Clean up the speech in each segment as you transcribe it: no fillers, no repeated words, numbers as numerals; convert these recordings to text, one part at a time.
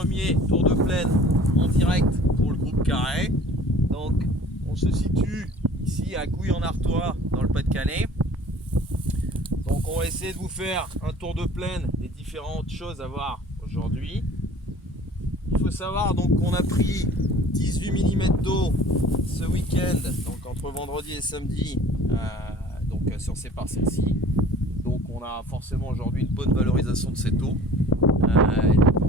premier tour de plaine en direct pour le groupe Carré. Donc on se situe ici à Gouy-en-Artois dans le Pas-de-Calais. Donc on va essayer de vous faire un tour de plaine des différentes choses à voir aujourd'hui. Il faut savoir donc qu'on a pris 18 mm d'eau ce week-end, donc entre vendredi et samedi, sur ces parcelles-ci. Donc on a forcément aujourd'hui une bonne valorisation de cette eau. On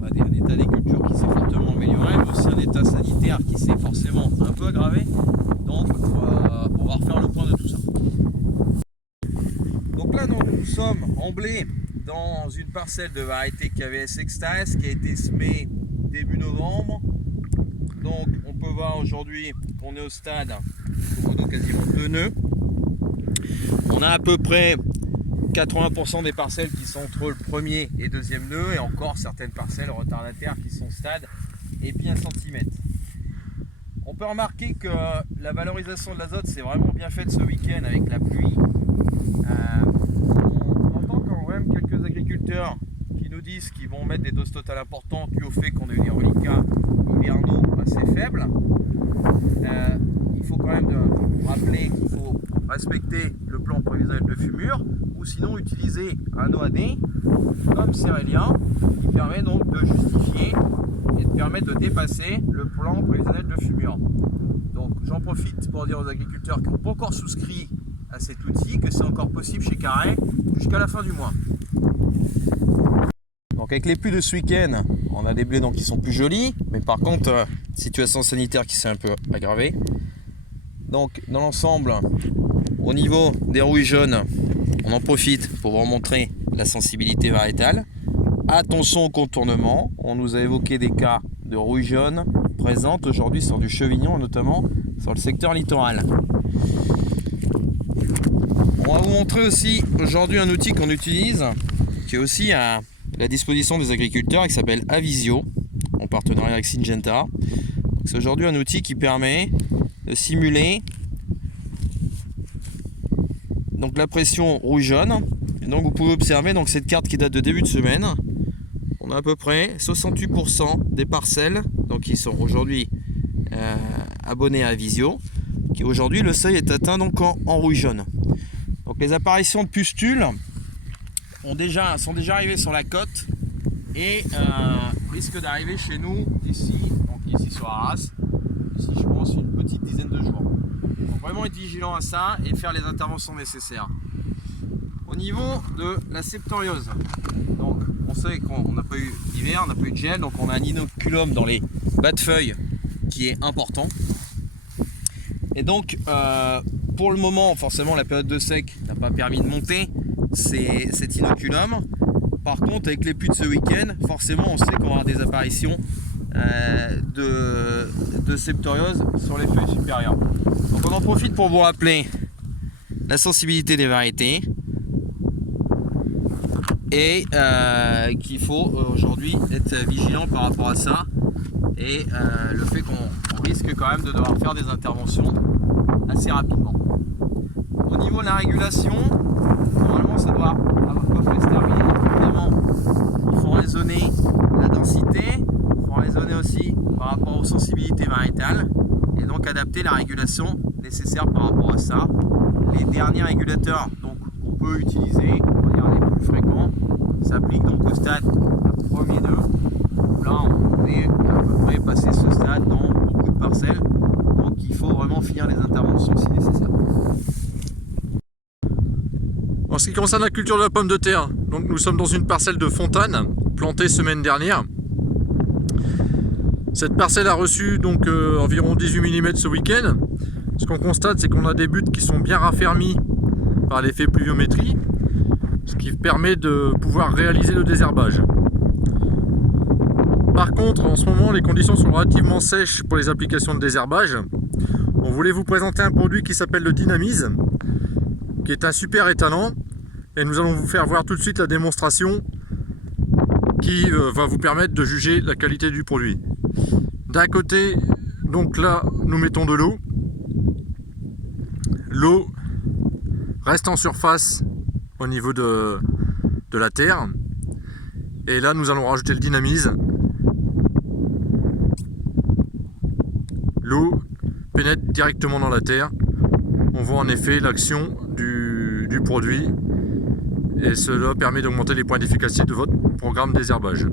a un état des cultures qui s'est fortement amélioré, mais aussi un état sanitaire qui s'est forcément un peu aggravé. Donc on va refaire le point de tout ça. Donc là nous sommes en blé dans une parcelle de variété KVS Extase qui a été semée début novembre. Donc on peut voir aujourd'hui qu'on est au stade quasiment 2 nœuds. On a à peu près 80% des parcelles qui sont entre le premier et deuxième nœud, et encore certaines parcelles retardataires qui sont stade et puis 1 cm. On peut remarquer que la valorisation de l'azote s'est vraiment bien faite ce week-end avec la pluie. On entend quand même quelques agriculteurs qui nous disent qu'ils vont mettre des doses totales importantes dû au fait qu'on a eu des reliquats hivernaux assez faibles. Il faut quand même rappeler qu'il faut respecter le plan prévisionnel de fumure, ou sinon utiliser un OAD comme Cérélien qui permet donc de justifier et de permettre de dépasser le plan prévisionnel de fumure. Donc j'en profite pour dire aux agriculteurs qui n'ont pas encore souscrit à cet outil que c'est encore possible chez Carré jusqu'à la fin du mois. Donc avec les pluies de ce week-end, on a des blés donc qui sont plus jolis, mais par contre situation sanitaire qui s'est un peu aggravée. Donc dans l'ensemble, au niveau des rouilles jaunes, on en profite pour vous montrer la sensibilité variétale. Attention au contournement, on nous a évoqué des cas de rouille jaune présentes aujourd'hui sur du chevignon, notamment sur le secteur littoral. On va vous montrer aussi aujourd'hui un outil qu'on utilise, qui est aussi à la disposition des agriculteurs, qui s'appelle Avisio, en partenariat avec Syngenta. C'est aujourd'hui un outil qui permet de simuler donc la pression rouge-jaune. Et donc vous pouvez observer donc cette carte qui date de début de semaine. On a à peu près 68% des parcelles donc qui sont aujourd'hui abonnées à Avisio, qui aujourd'hui le seuil est atteint donc en rouge-jaune. Donc les apparitions de pustules sont déjà arrivées sur la côte et risquent d'arriver chez nous ici sur Arras, ici je pense une petite dizaine de jours. Donc vraiment être vigilant à ça et faire les interventions nécessaires. Au niveau de la septoriose, donc on sait qu'on n'a pas eu d'hiver, on n'a pas eu de gel, donc on a un inoculum dans les bas de feuilles qui est important. Et donc pour le moment, forcément la période de sec n'a pas permis de monter cet inoculum. Par contre avec les pluies de ce week-end, forcément on sait qu'on va avoir des apparitions de septoriose sur les feuilles supérieures. Donc on en profite pour vous rappeler la sensibilité des variétés et qu'il faut aujourd'hui être vigilant par rapport à ça, et le fait qu'on risque quand même de devoir faire des interventions assez rapidement. Au niveau de la régulation, normalement ça doit avoir quoi se terminer. Évidemment, il faut raisonner la densité, il faut raisonner aussi par rapport aux sensibilités variétales et donc adapter la régulation nécessaire par rapport à ça. Les derniers régulateurs qu'on peut utiliser, on va dire les plus fréquents, s'appliquent donc au stade premier nœud. Là on est à peu près passé ce stade dans beaucoup de parcelles, donc il faut vraiment finir les interventions si nécessaire. En ce qui concerne la culture de la pomme de terre, donc nous sommes dans une parcelle de Fontane plantée semaine dernière. Cette parcelle a reçu donc environ 18 mm ce week-end. Ce qu'on constate, c'est qu'on a des buttes qui sont bien raffermies par l'effet pluviométrie, ce qui permet de pouvoir réaliser le désherbage. Par contre, en ce moment, les conditions sont relativement sèches pour les applications de désherbage. On voulait vous présenter un produit qui s'appelle le Dynamise, qui est un super étalon, et nous allons vous faire voir tout de suite la démonstration qui va vous permettre de juger la qualité du produit. D'un côté, donc là, nous mettons de l'eau. L'eau reste en surface au niveau de la terre. Et là, nous allons rajouter le Dynamise. directement dans la terre, on voit en effet l'action du produit et cela permet d'augmenter les points d'efficacité de votre programme désherbage.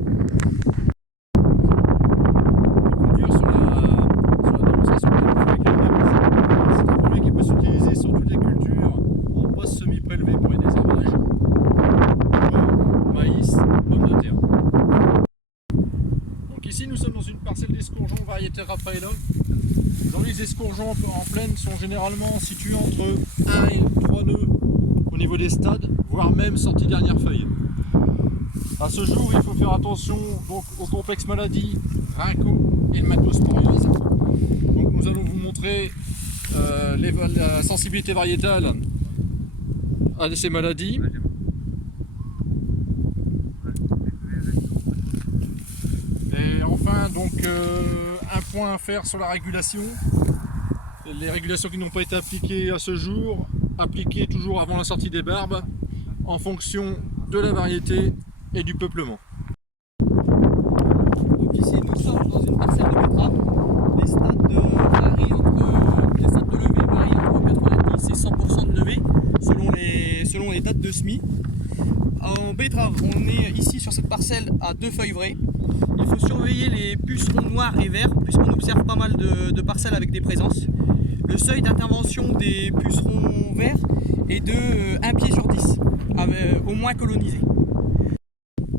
Ici nous sommes dans une parcelle d'escourgeons variété Raffaello. Aujourd'hui les escourgeons en plaine sont généralement situés entre 1 et 3 nœuds au niveau des stades, voire même sortie dernière feuille. À ce jour il faut faire attention donc, au complexe maladie, Rinco et le Matosporiose. Donc nous allons vous montrer la sensibilité variétale à ces maladies. Et enfin, donc, un point à faire sur la régulation. Les régulations qui n'ont pas été appliquées à ce jour, appliquées toujours avant la sortie des barbes, en fonction de la variété et du peuplement. Donc ici, nous sommes dans une parcelle de betterave. Les stades de levée varient entre 90 et 100% de levée selon les dates de semis. En betterave, on est ici sur cette parcelle à 2 feuilles vraies. Il faut surveiller les pucerons noirs et verts puisqu'on observe pas mal de parcelles avec des présences. Le seuil d'intervention des pucerons verts est de 1 pied sur 10, au moins colonisé.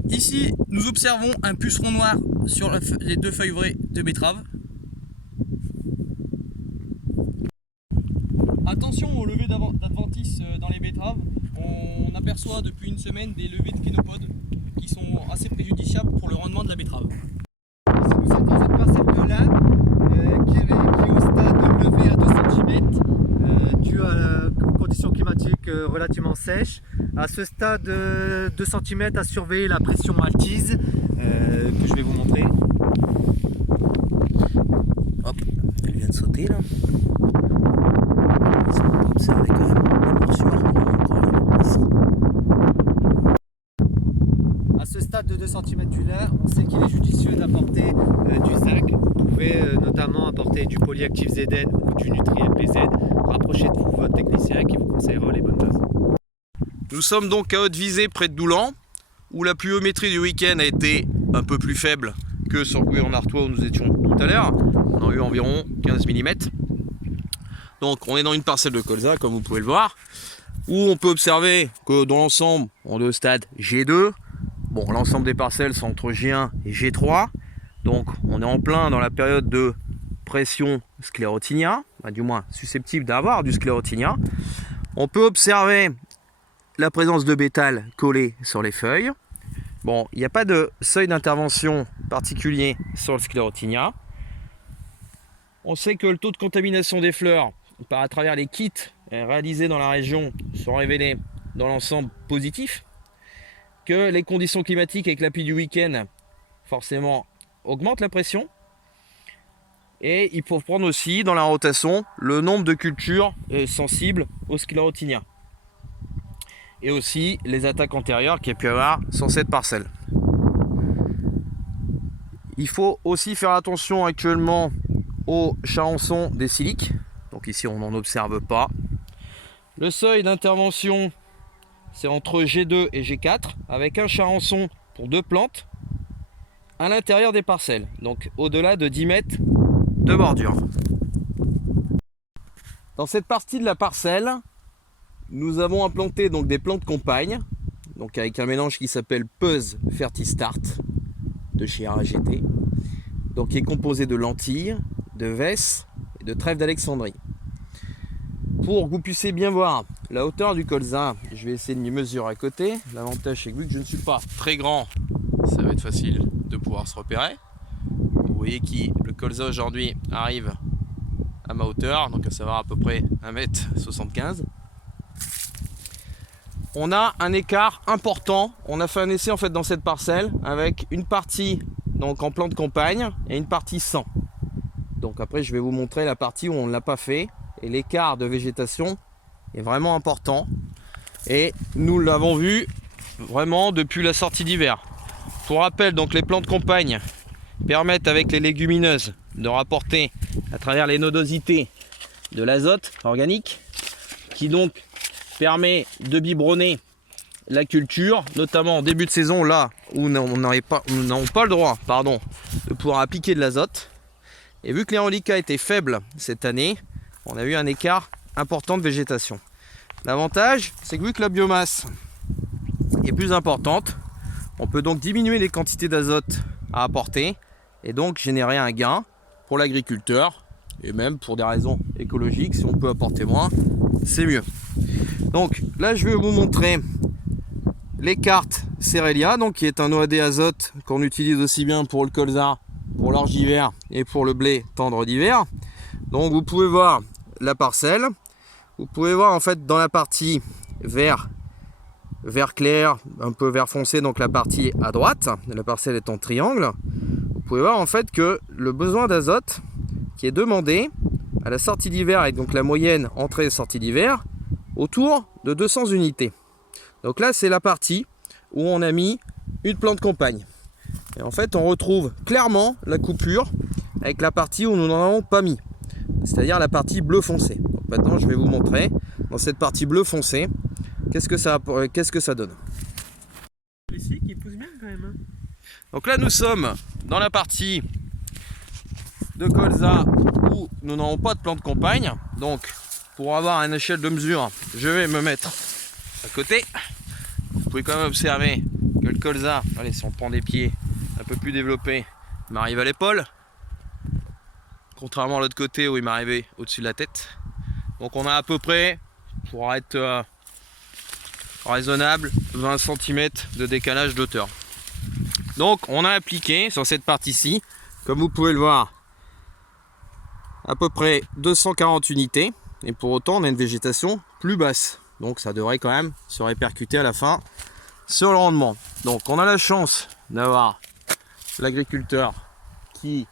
Ici, nous observons un puceron noir sur les 2 feuilles vraies de betterave. Attention aux levées d'adventices dans les betteraves. On aperçoit depuis une semaine des levées de kénopodes qui sont assez préjudiciables pour le rendement de la betterave. Ici nous sommes dans une parcelle de lin qui est au stade de levée à 2 cm dû aux conditions climatiques relativement sèches. À ce stade, 2 cm à surveiller la pression altise que je vais vous montrer. Hop, elle vient de sauter là. On peut observer quand même la morsure ici. À ce stade de 2 cm du lin, on sait qu'il est judicieux d'apporter du zinc. Vous pouvez notamment apporter du polyactif ZN ou du Nutri LPZ. Rapprochez de vous votre technicien qui vous conseillera les bonnes doses. Nous sommes donc à Haute-Visée, près de Doulan, où la pluviométrie du week-end a été un peu plus faible que sur Gouillon-Artois où nous étions tout à l'heure. On a eu environ 15 mm. Donc on est dans une parcelle de colza, comme vous pouvez le voir, où on peut observer que dans l'ensemble, on est au stade G2. Bon, l'ensemble des parcelles sont entre G1 et G3. Donc on est en plein dans la période de pression sclérotinia, du moins susceptible d'avoir du sclérotinia. On peut observer la présence de bétales collées sur les feuilles. Bon, il n'y a pas de seuil d'intervention particulier sur le sclérotinia. On sait que le taux de contamination des fleurs à travers les kits réalisés dans la région sont révélés dans l'ensemble positifs, que les conditions climatiques avec la pluie du week-end forcément augmentent la pression, et il faut prendre aussi dans la rotation le nombre de cultures sensibles au sclérotinia et aussi les attaques antérieures qu'il y a pu avoir sur cette parcelle. Il faut aussi faire attention actuellement aux charançons des siliques. Donc ici on n'en observe pas. Le seuil d'intervention c'est entre G2 et G4 avec un charançon pour 2 plantes à l'intérieur des parcelles. Donc au-delà de 10 mètres de bordure. Dans cette partie de la parcelle, nous avons implanté donc des plantes compagnes, donc avec un mélange qui s'appelle Peuse Fertistart de chez RAGT, donc qui est composé de lentilles, de vesses et de trèfle d'Alexandrie. Pour que vous puissiez bien voir la hauteur du colza, je vais essayer de m'y mesurer à côté. L'avantage c'est que vu que je ne suis pas très grand, ça va être facile de pouvoir se repérer. Vous voyez que le colza aujourd'hui arrive à ma hauteur, donc à savoir à peu près 1,75 m. On a un écart important. On a fait un essai en fait dans cette parcelle avec une partie donc en plante campagne et une partie sans. Donc après je vais vous montrer la partie où on ne l'a pas fait et l'écart de végétation est vraiment important et nous l'avons vu vraiment depuis la sortie d'hiver. Pour rappel, donc les plantes compagnes permettent avec les légumineuses de rapporter à travers les nodosités de l'azote organique qui donc permet de biberonner la culture, notamment en début de saison, là où on n'avons pas le droit de pouvoir appliquer de l'azote. Et vu que les reliquats étaient faibles cette année, on a eu un écart important de végétation. L'avantage, c'est que vu que la biomasse est plus importante, on peut donc diminuer les quantités d'azote à apporter et donc générer un gain pour l'agriculteur et même pour des raisons écologiques. Si on peut apporter moins, c'est mieux. Donc là, je vais vous montrer les cartes Cerelia, donc qui est un OAD azote qu'on utilise aussi bien pour le colza, pour l'orge d'hiver et pour le blé tendre d'hiver. Donc vous pouvez voir la parcelle, vous pouvez voir en fait dans la partie vert clair, un peu vert foncé, donc la partie à droite, la parcelle est en triangle. Vous pouvez voir en fait que le besoin d'azote qui est demandé à la sortie d'hiver, et donc la moyenne entrée et sortie d'hiver, autour de 200 unités. Donc là, c'est la partie où on a mis une plante compagne. Et en fait, on retrouve clairement la coupure avec la partie où nous n'en avons pas mis, c'est-à-dire la partie bleu foncé. Donc maintenant, je vais vous montrer dans cette partie bleu foncé, qu'est-ce que ça donne. Ici, qui pousse bien quand même. Hein. Donc là, nous sommes dans la partie de colza où nous n'avons pas de plante compagne. Donc, pour avoir une échelle de mesure, je vais me mettre à côté. Vous pouvez quand même observer que le colza, allez, si on prend des pieds un peu plus développés, il m'arrive à l'épaule, contrairement à l'autre côté où il m'arrivait au-dessus de la tête. Donc on a à peu près, pour être raisonnable, 20 cm de décalage d'auteur. Donc on a appliqué sur cette partie-ci, comme vous pouvez le voir, à peu près 240 unités, et pour autant on a une végétation plus basse. Donc ça devrait quand même se répercuter à la fin sur le rendement. Donc on a la chance d'avoir l'agriculteur qui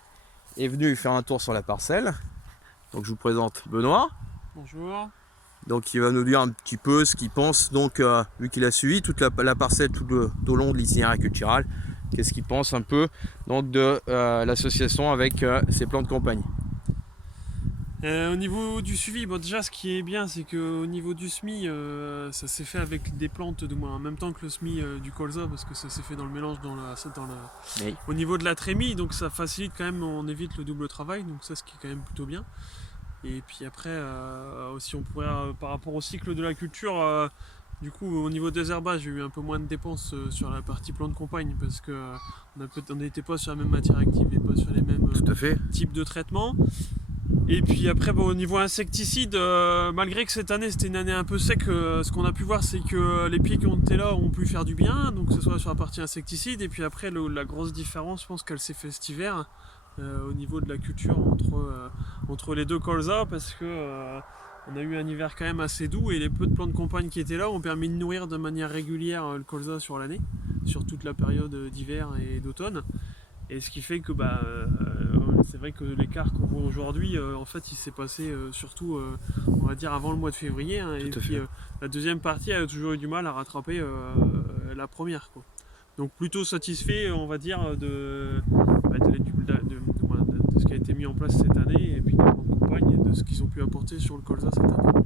est venu faire un tour sur la parcelle. Donc je vous présente Benoît. Bonjour. Donc il va nous dire un petit peu ce qu'il pense, donc vu qu'il a suivi toute la parcelle tout au long de l'itinéraire culturel, qu'est-ce qu'il pense un peu donc de l'association avec ses plantes compagnie. Au niveau du suivi, bon, déjà ce qui est bien, c'est qu'au niveau du semis, ça s'est fait avec des plantes de moins en même temps que le semis du colza, parce que ça s'est fait dans le mélange Oui. au niveau de la trémie, donc ça facilite quand même, on évite le double travail, donc ça, ce qui est quand même plutôt bien. Et puis après, aussi on pourrait, par rapport au cycle de la culture, du coup au niveau des herbages, j'ai eu un peu moins de dépenses sur la partie plante compagne, parce que on n'était pas sur la même matière active et pas sur les mêmes Tout à fait. types de traitements. Et puis après, bon, au niveau insecticide, malgré que cette année c'était une année un peu sec, ce qu'on a pu voir, c'est que les pieds qui ont été là ont pu faire du bien, donc que ce soit sur la partie insecticide. Et puis après, la grosse différence, je pense qu'elle s'est faite cet hiver au niveau de la culture entre les deux colza, parce que on a eu un hiver quand même assez doux, et les peu de plantes compagnes qui étaient là ont permis de nourrir de manière régulière le colza sur l'année, sur toute la période d'hiver et d'automne. Et ce qui fait que c'est vrai que l'écart qu'on voit aujourd'hui, en fait, il s'est passé surtout, on va dire, avant le mois de février. Hein, et puis la deuxième partie a toujours eu du mal à rattraper la première, quoi. Donc plutôt satisfait, on va dire, de ce qui a été mis en place cette année, et puis des plantes compagnes et de ce qu'ils ont pu apporter sur le colza cette année.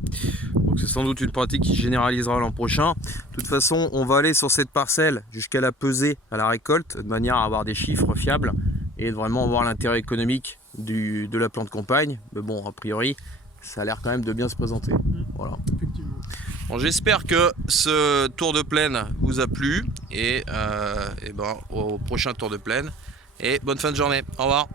Donc c'est sans doute une pratique qui se généralisera l'an prochain. De toute façon, on va aller sur cette parcelle jusqu'à la pesée à la récolte, de manière à avoir des chiffres fiables et de vraiment voir l'intérêt économique de la plante compagne. Mais bon, a priori, ça a l'air quand même de bien se présenter. Voilà. Effectivement. Bon, j'espère que ce tour de plaine vous a plu, et au prochain tour de plaine. Et bonne fin de journée. Au revoir.